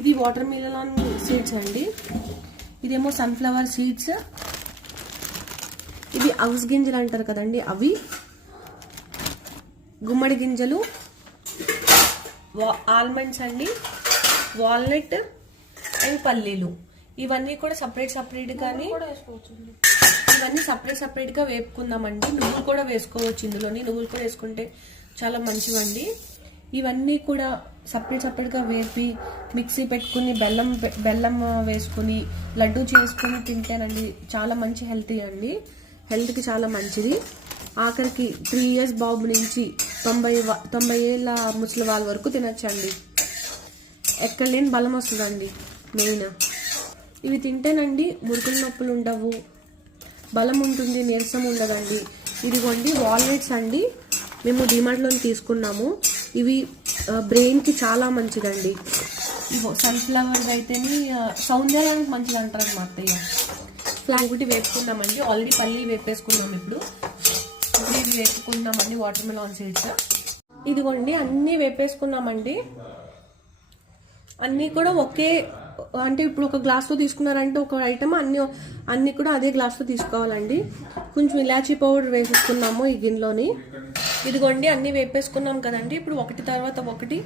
ఇది water melon seeds అండి. ఇదేమో సన్ఫ్లవర్ సీడ్స్ ఇది అవిస్ గింజలు అంటారు కదండి అవి. గుమ్మడి గింజలు ఆల్మండ్స్ అండి వాల్నట్ అండ్ పల్లీలు. ఇవన్నీ కూడా సపరేట్ సపరేట్ గానీ ఇవన్నీ సపరేట్ సపరేట్గా వేపుకుందామండి. నువ్వులు కూడా వేసుకోవచ్చు ఇందులోని. నువ్వులు కూడా వేసుకుంటే చాలా మంచివండి. ఇవన్నీ కూడా సపరేట్ సపరేట్గా వేపి మిక్సీ పెట్టుకుని బెల్లం పె- బెల్లం వేసుకుని లడ్డు చేసుకుని తింటేనండి చాలా మంచి హెల్తీ అండి. హెల్త్కి చాలా మంచిది. ఆఖరికి త్రీ ఇయర్స్ బాబు నుంచి తొంభై తొంభై ఏళ్ళ ముసలి వాళ్ళ వరకు తినచ్చండి. ఎక్కడ లేని బలం వస్తుందండి మెయిన్. ఇవి తింటేనండి మురుకుల నొప్పులు ఉండవు బలం ఉంటుంది నీరసం ఉండదండి. ఇదిగోండి వాల్నట్స్ అండి. మేము డిమార్ట్లో తీసుకున్నాము. ఇవి బ్రెయిన్కి చాలా మంచిదండి. ఇవో సన్ఫ్లవర్ అయితేనే సౌందర్యానికి మంచిది అంటారు మా అత్తయ్య. ఫ్లాగ్ ఒకటి వేపుకున్నామండి ఆల్రెడీ పల్లి వేపేసుకున్నాం ఇప్పుడు. ఇప్పుడు ఇది వేపుకున్నామండి వాటర్ మిలాన్ సీడ్స్ ఇదిగోండి అన్నీ వేపేసుకున్నామండి. అన్నీ కూడా ఒకే అంటే ఇప్పుడు ఒక గ్లాస్లో తీసుకున్నారంటే ఒక ఐటమ్ అన్ని అన్ని కూడా అదే గ్లాస్లో తీసుకోవాలండి. కొంచెం ఇలాచీ పౌడర్ వేసేసుకున్నాము ఈ గిన్నెలోని. ఇదిగోండి అన్నీ వేపేసుకున్నాం కదండి. ఇప్పుడు ఒకటి తర్వాత ఒకటి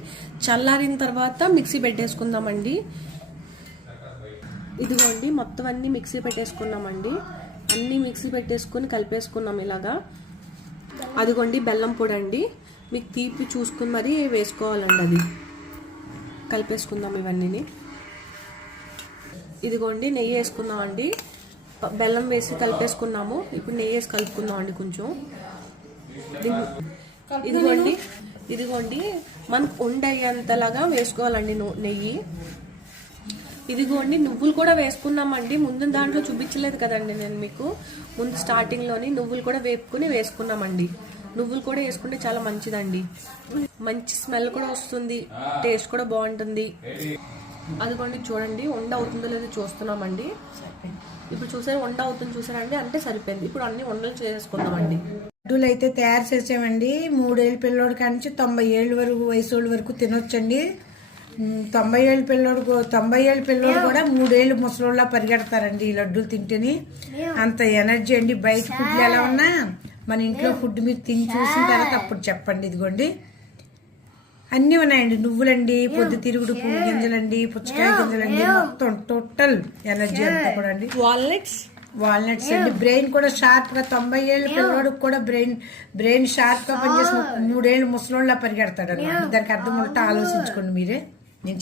చల్లారిన తర్వాత మిక్సీ పెట్టేసుకుందామండి. ఇదిగోండి మొత్తం అన్నీ మిక్సీ పెట్టేసుకున్నామండి. అన్నీ మిక్సీ పెట్టేసుకుని కలిపేసుకున్నాం ఇలాగా. అదిగోండి బెల్లం పొడి అండి మీకు తీపి చూసుకుని మరీ వేసుకోవాలండి అది. కలిపేసుకుందాం ఇవన్నీ ఇదిగోండి నెయ్యి వేసుకుందాం అండి బెల్లం వేసి కలిపేసుకున్నాము. ఇప్పుడు నెయ్యి వేసి కలుపుకుందాం అండి కొంచెం. ఇదిగోండి ఇదిగోండి. మనకు ఉండయ్యేంతలాగా వేసుకోవాలండి నెయ్యి. ఇదిగోండి నువ్వులు కూడా వేసుకున్నామండి. ముందు దాంట్లో చూపించలేదు కదండి నేను మీకు. ముందు స్టార్టింగ్లోని నువ్వులు కూడా వేపుకుని వేసుకున్నామండి. నువ్వులు కూడా వేసుకుంటే చాలా మంచిదండి. మంచి స్మెల్ కూడా వస్తుంది. టేస్ట్ కూడా బాగుంటుంది. అదిగోండి చూడండి వండ అవుతుందో లేదో చూస్తున్నామండి. ఇప్పుడు చూసారు వండ అవుతుంది చూసారండి అంటే సరిపోయింది. ఇప్పుడు అన్ని వంటలు చేసుకుందామండి లడ్డూలు అయితే తయారు చేసామండి. మూడేళ్ళ పిల్లోడి కానించి తొంభై ఏళ్ళ వరకు వయసు వాళ్ళ వరకు తినొచ్చండి. తొంభై ఏళ్ళ పిల్లోడు తొంభై ఏళ్ళ పిల్లోడు కూడా మూడేళ్ళు ముసలోళ్ళ పరిగెడతారండి ఈ లడ్డూలు తింటేని. అంత ఎనర్జీ అండి. బయట ఫుడ్లు ఎలా ఉన్నా మన ఇంట్లో ఫుడ్ మీరు తిని చూసిన తర్వాత అప్పుడు చెప్పండి ఇదిగోండి. అన్నీ ఉన్నాయండి. నువ్వులండి పొద్దు తిరుగుడు పువ్వు గింజలండి పుచ్చకాయ గింజలండి. మొత్తం టోటల్ ఎనర్జీ అంతా కూడా అండి వాల్నట్స్ వాల్నట్స్ అండి బ్రెయిన్ కూడా షార్ప్గా తొంభై ఏళ్ళ పిల్లోడికి కూడా బ్రెయిన్ బ్రెయిన్ షార్ప్గా పనిచేసిన మూడేళ్ళు ముసలోళ్ళ పరిగెడతాడు అనమాట. దానికి అర్థం ఉంటే ఆలోచించుకోండి మీరే. నేను